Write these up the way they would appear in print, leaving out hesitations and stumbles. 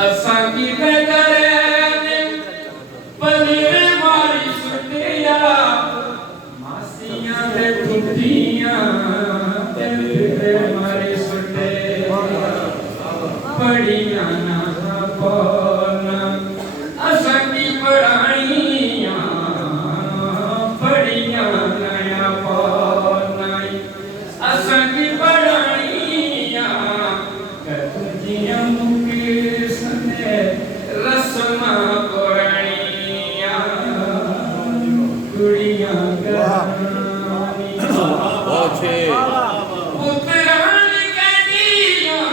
असां की बेगरे पलीरे मारी सुटिया मासियां दे खुदियां पलीरे मारी सुटे पढ़िया ना पौना असां की पढ़ाइयां पढ़िया नया पौना असां की पढ़ाइयां कतुजियां रस्मा पुरानिया कुड़ियां गरानी पुत्रान कदियां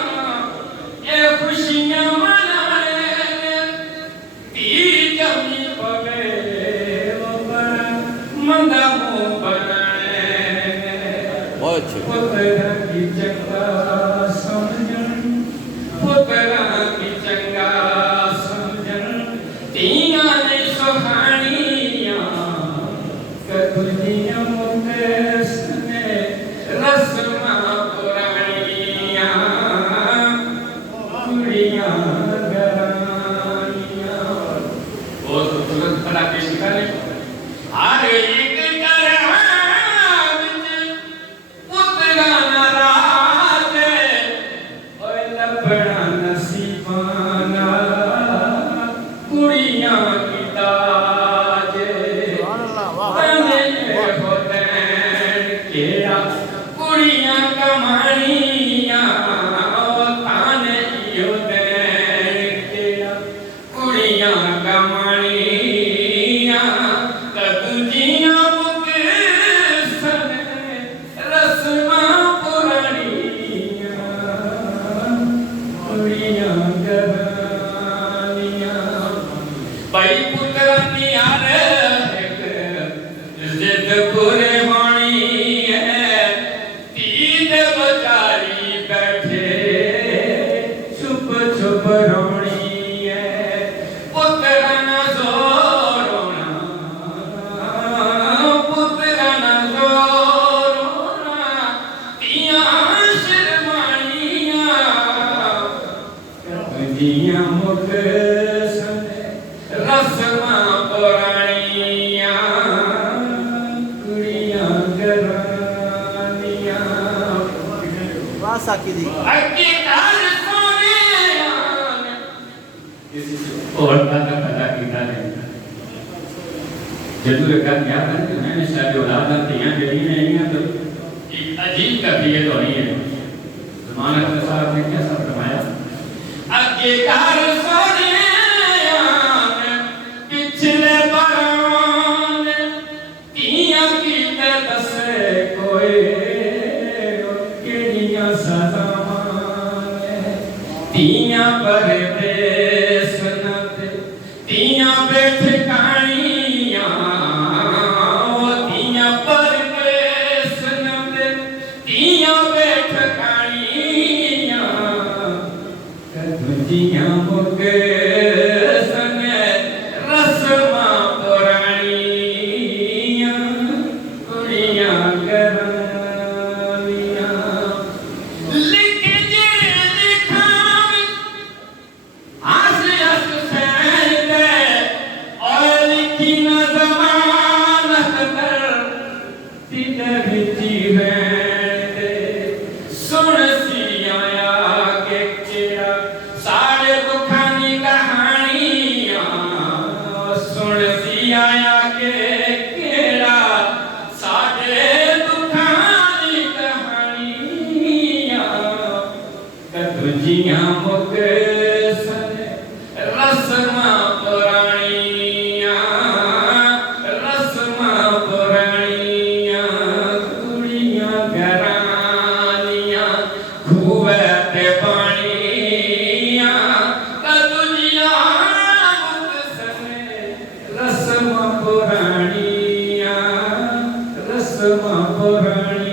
ये खुशियां मनाए ती जमी पवे वो बड़ा मंदा मुंह बनाए पुत्रा की चंगा समझन पुत्रा की चंगा तीना ने सुहानियां कतुजियां मुकेश ने रस्मा पुरानियां कुड़ियां गरानियां वो तो तुरंत फला के शिकारे हर एक तरह विच पुत्रा नाराज़ ओए लबड़ा नसीबाना कुड़ियां की ताजे तने होते केड़ा कुड़ियां कमानियां ताने होते केड़ा कुड़ियां कमानियां कतुजियां मुकेशन रस्मा पुरानियां कुड़ियां भाई पुत्र नियार जिद पूरे होनी है तीन बेचारी बैठे चुप चुप रोनी है पुत्र न रोना पुत्र न रोना तिया शर्मानियां कतुजियां मुकेशन रस्मा पुरानियां कुड़ियां गरानियां वासा की दी अक्की तार सोनिया और दादा पता कीता ने जदू एक याद है कि मैंने शायद औलाद दियां जड़ी ने इन्हां तो एक अजीब कफियत होनी है ज़माना साहब ने कैसा फरमाया अक्की तार सोनिया पिछले बरमान तियां की दसे कोई केड़ियां सदावां तियां परदेस न तियां बैठ कानियां तियां परदेस न तियां बैठ कानियां कतुजियां मुकेशन रस्मा पुरानियां कुड़ियां गरानियां लिख जे लिखावी हंस हंस सैन दे और लिखी न ज़मानत कर तिने बिची है सुन सी आया के केड़ा सारे दुखानी कहानियां सुन सी आया के केड़ा सारे दुखानी कहानियां कतुजियां मुकेशन रस्मा पुरानियां रस्मा पुरानियां कुड़ियां गरानियां खूहे ते पानियां कतुजियां मुकेशन रस्मा पुरानियां रस्मा पुरानियां